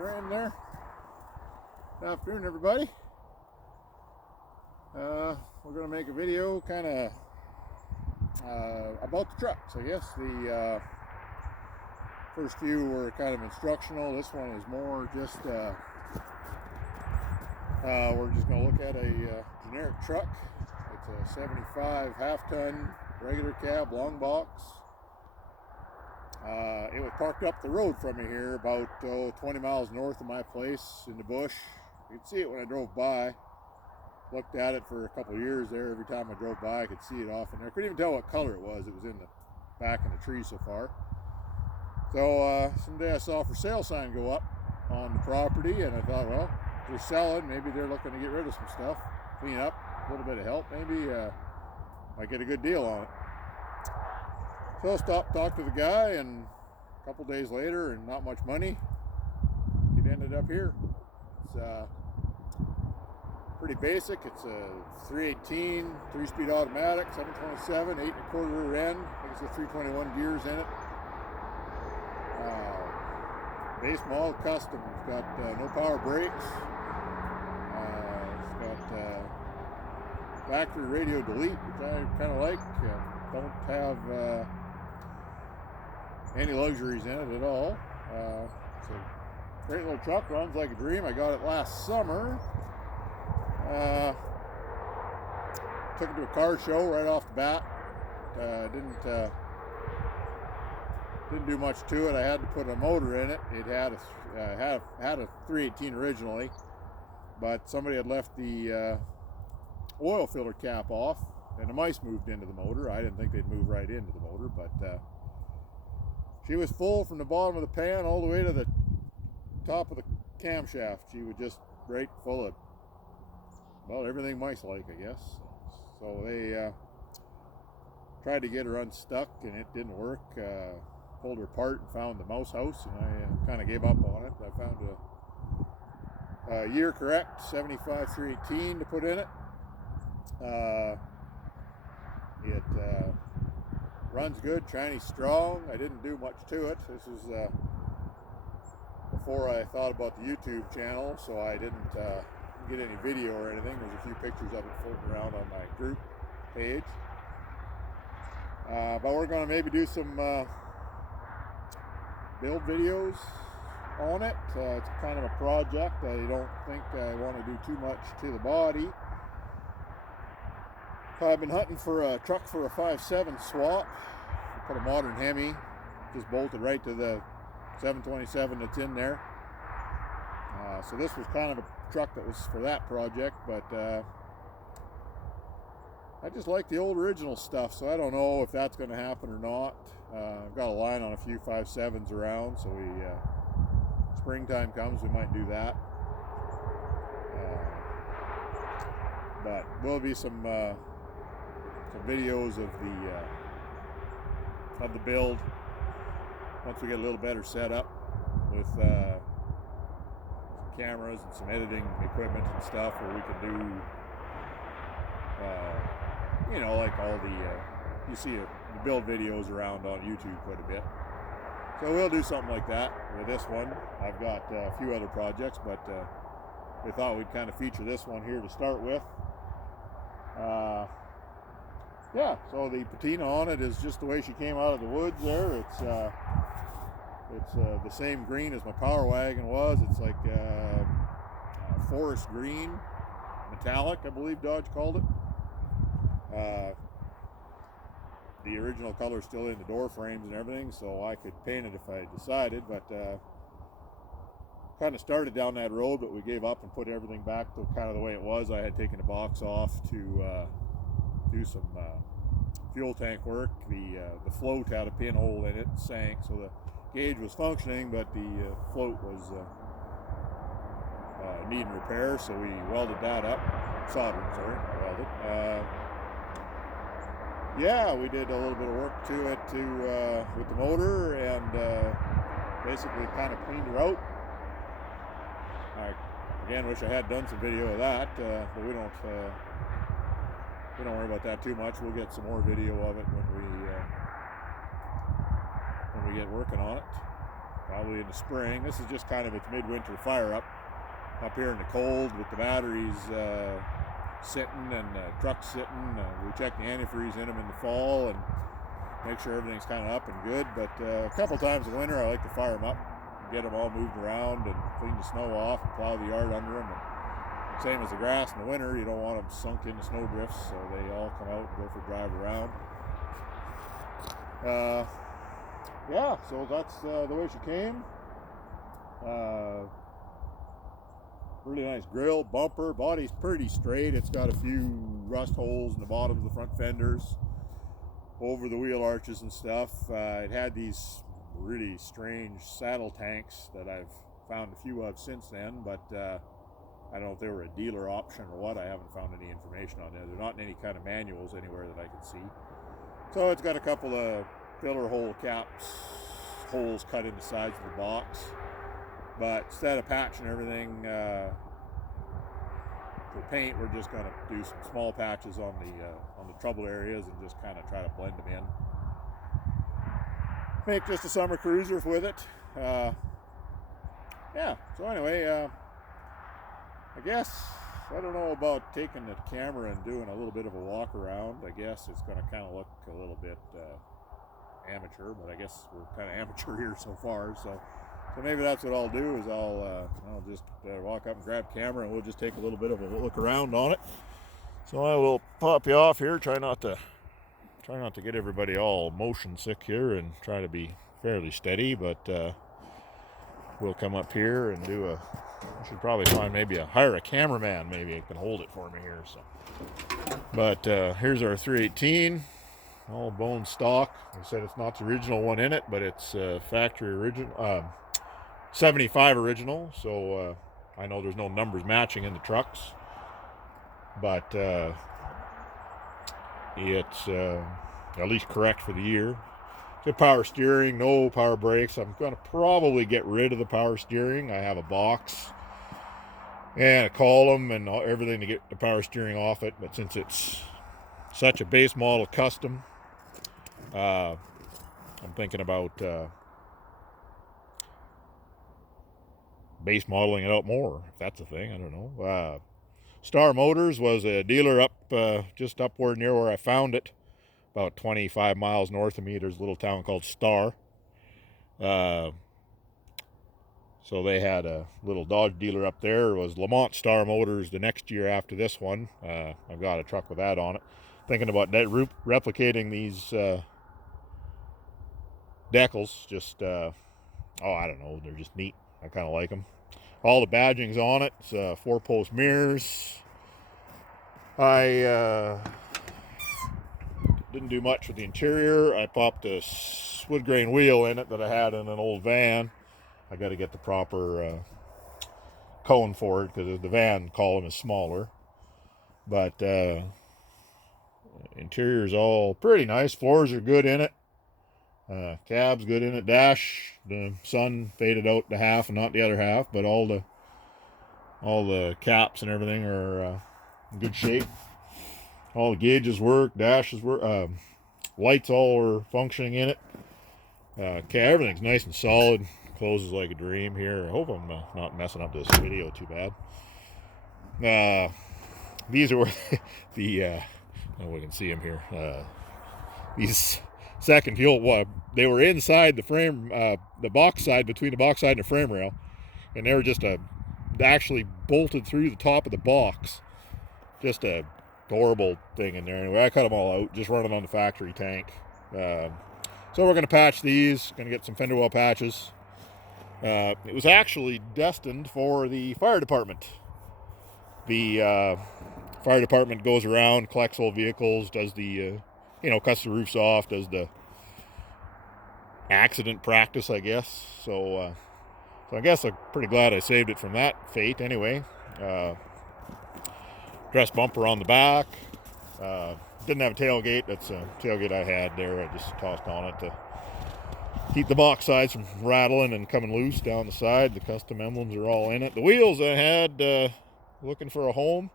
frame there. Good afternoon, everybody. We're going to make a video kind of about the trucks. I guess the first few were kind of instructional. This one is more just we're just going to look at a generic truck. It's a 75 half-ton regular cab long box. It was parked up the road from me here about 20 miles north of my place in the bush. You could see it when I drove by. Looked at it for a couple of years there. Every time I drove by I could see it off in there. I couldn't even tell what color it was. It was in the back of the tree so far. So someday I saw a for sale sign go up on the property, and I thought, well, if they're selling, maybe they're looking to get rid of some stuff, clean up, a little bit of help, maybe might get a good deal on it. So I stopped, talked to the guy, and a couple days later, and not much money, it ended up here. It's pretty basic. It's a 318, 3-speed automatic, 727, 8 1/4 rear end. I think it's got 321 gears in it. Base model custom. It's got no power brakes. It's got factory radio delete, which I kind of like. Don't have any luxuries in it at all. It's a great little truck, runs like a dream. I got it last summer. Took it to a car show right off the bat. Didn't do much to it. I had to put a motor in it. It had a 318 originally, but somebody had left the oil filter cap off, and the mice moved into the motor. I didn't think they'd move right into the motor, but she was full from the bottom of the pan all the way to the top of the camshaft. She was just right full of, well, everything mice like, I guess. So they tried to get her unstuck, and it didn't work. Pulled her apart and found the mouse house, and I kind of gave up on it. I found a year correct 75 318 to put in it. It runs good, Chinese strong. I didn't do much to it. This was before I thought about the YouTube channel, so I didn't get any video or anything. There's a few pictures of it floating around on my group page. But we're going to maybe do some build videos on it. It's kind of a project. I don't think I want to do too much to the body. I've been hunting for a truck for a 5.7 swap. Put a modern Hemi, just bolted right to the 727 that's in there. So this was kind of a truck that was for that project, but I just like the old original stuff, so I don't know if that's going to happen or not. I've got a line on a few 5.7s around, so springtime comes, we might do that. But will be some videos of the build once we get a little better setup with some cameras and some editing equipment and stuff, where we can do like all the you see the build videos around on YouTube quite a bit. So we'll do something like that with this one. I've got a few other projects, but we thought we'd kind of feature this one here to start with. Yeah, so the patina on it is just the way she came out of the woods there. It's the same green as my Power Wagon was. It's like forest green, metallic, I believe Dodge called it. The original color is still in the door frames and everything, so I could paint it if I decided, but kind of started down that road, but we gave up and put everything back to kind of the way it was. I had taken the box off to do some fuel tank work. The float had a pinhole in it, sank, so the gauge was functioning, but the float was needing repair, so we welded that up, soldered, sorry, welded. Yeah, we did a little bit of work to it with the motor, and basically kind of cleaned her out. I again wish I had done some video of that, but we don't worry about that too much. We'll get some more video of it when we get working on it. probably in the spring. This is just kind of its midwinter fire up here in the cold with the batteries sitting and the trucks sitting. We check the antifreeze in them in the fall and make sure everything's kind of up and good. But a couple times in the winter, I like to fire them up, get them all moved around and clean the snow off and plow the yard under them. And same as the grass in the winter, you don't want them sunk into snow drifts, so they all come out and go for a drive around. Yeah, so that's the way she came. Really nice grill, bumper, body's pretty straight. It's got a few rust holes in the bottom of the front fenders, over the wheel arches and stuff. It had these really strange saddle tanks that I've found a few of since then, but I don't know if they were a dealer option or what. I haven't found any information on them. They're not in any kind of manuals anywhere that I can see. So it's got a couple of filler hole caps, holes cut in the sides of the box. But instead of patching everything for paint, we're just going to do some small patches on the trouble areas and just kind of try to blend them in. Make just a summer cruiser with it. Yeah, so anyway, I guess, I don't know about taking the camera and doing a little bit of a walk around. I guess it's going to kind of look a little bit amateur, but I guess we're kind of amateur here so far. So maybe that's what I'll do, is I'll just walk up and grab camera and we'll just take a little bit of a look around on it. So I will pop you off here. Try not to get everybody all motion sick here and try to be fairly steady, but we'll come up here and do I should probably find hire a cameraman, maybe it can hold it for me here. So, but here's our 318, all bone stock. I said it's not the original one in it, but it's factory original, 75 original. So I know there's no numbers matching in the trucks, but it's at least correct for the year. Good power steering, no power brakes. I'm going to probably get rid of the power steering. I have a box and a column and everything to get the power steering off it, but since it's such a base model custom, I'm thinking about base modeling it out more, if that's a thing. I don't know. Star Motors was a dealer up just upward near where I found it, about 25 miles north of me. There's a little town called Star. So they had a little Dodge dealer up there. It was Lamont Star Motors the next year after this one. I've got a truck with that on it. Thinking about replicating these decals. Just, I don't know, they're just neat. I kind of like them. All the badging's on it. It's 4-post mirrors. I didn't do much with the interior. I popped a wood grain wheel in it that I had in an old van. I got to get the proper cone for it because the van column is smaller. But interior is all pretty nice. Floors are good in it. Cab's good in it. Dash, the sun faded out the half and not the other half, but all the caps and everything are in good shape. All the gauges work, dashes work, lights all are functioning in it. Everything's nice and solid. Closes like a dream here. I hope I'm not messing up this video too bad. These are the we can see them here. These second fuel, they were inside the frame, the box side, between the box side and the frame rail, and they were just actually bolted through the top of the box. Just a horrible thing in there. Anyway, I cut them all out, just running on the factory tank. So we're going to patch these. Going to get some fender well patches. It was actually destined for the fire department. The fire department goes around, collects old vehicles, does the, cuts the roofs off, does the accident practice, I guess. So I guess I'm pretty glad I saved it from that fate anyway. Dress bumper on the back. Didn't have a tailgate. That's a tailgate I had there. I just tossed on it to keep the box sides from rattling and coming loose down the side. The custom emblems are all in it. The wheels I had looking for a home,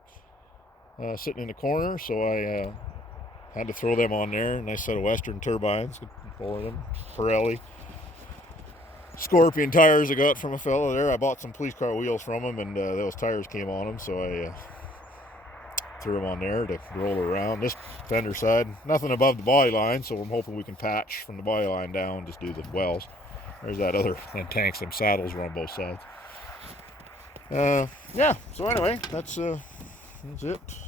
sitting in the corner, so I had to throw them on there. Nice set of Western turbines, 4 of them, Pirelli. Scorpion tires I got from a fellow there. I bought some police car wheels from him, and those tires came on them, so I threw them on there to roll around. This fender side, nothing above the body line, so I'm hoping we can patch from the body line down, just do the wells. There's that other tanks, them saddles are on both sides. Yeah, so anyway, that's it.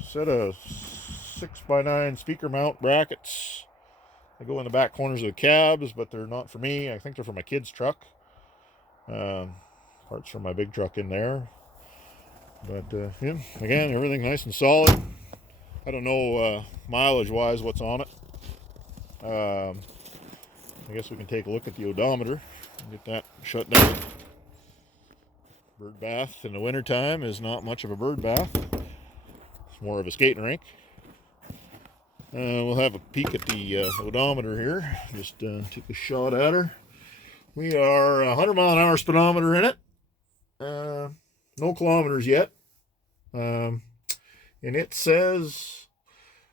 Set of 6x9 speaker mount brackets. They go in the back corners of the cabs, but they're not for me. I think they're for my kid's truck. Parts from my big truck in there. But yeah, again, everything nice and solid. I don't know mileage-wise what's on it. I guess we can take a look at the odometer and get that shut down. Bird bath in the wintertime is not much of a bird bath. It's more of a skating rink. We'll have a peek at the odometer here. Just took a shot at her. We are 100 mile an hour speedometer in it. No kilometers yet. And it says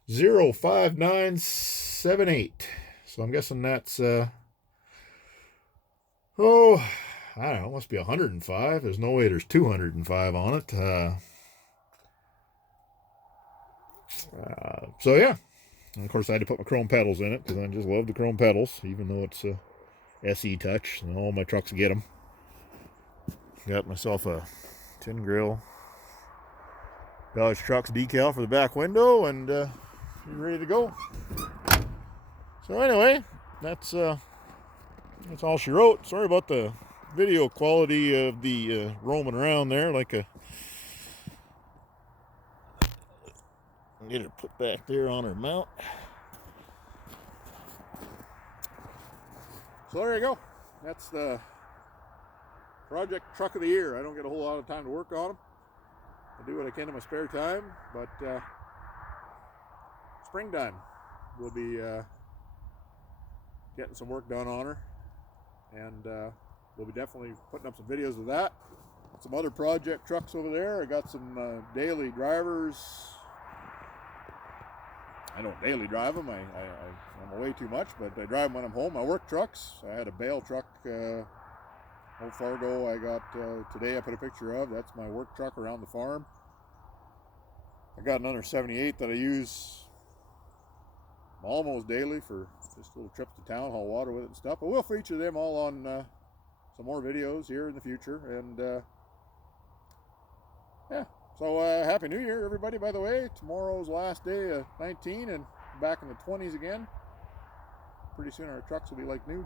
05978. So I'm guessing that's, I don't know, it must be 105. There's no way there's 205 on it. So yeah. And of course, I had to put my chrome pedals in it because I just love the chrome pedals, even though it's a SE touch, and all my trucks get them. Got myself a tin grill Dodge Trucks decal for the back window, and ready to go. So anyway, that's all she wrote. Sorry about the video quality of the roaming around there, like a. Get her put back there on her mount. So there you go. That's the project truck of the year. I don't get a whole lot of time to work on them. I do what I can in my spare time, but springtime we'll be getting some work done on her, and we'll be definitely putting up some videos of that. Some other project trucks over there. I got some daily drivers. I don't daily drive them. I'm away too much, but I drive them when I'm home. My work trucks. I had a bale truck, old Fargo. I got today. I put a picture of. That's my work truck around the farm. I got another 78 that I use almost daily for just little trips to town, haul water with it and stuff. But we'll feature them all on some more videos here in the future. And yeah. So Happy New Year, everybody, by the way. Tomorrow's last day of 19 and back in the 20s again. Pretty soon our trucks will be like new.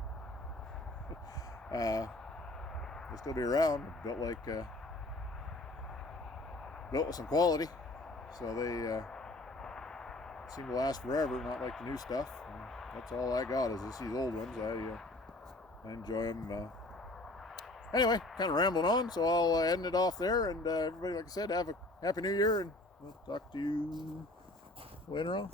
They'll still be around, built with some quality. So they seem to last forever, not like the new stuff. And that's all I got is these old ones. I enjoy them. Anyway, kind of rambling on, so I'll end it off there. And everybody, like I said, have a Happy New Year, and we'll talk to you later on.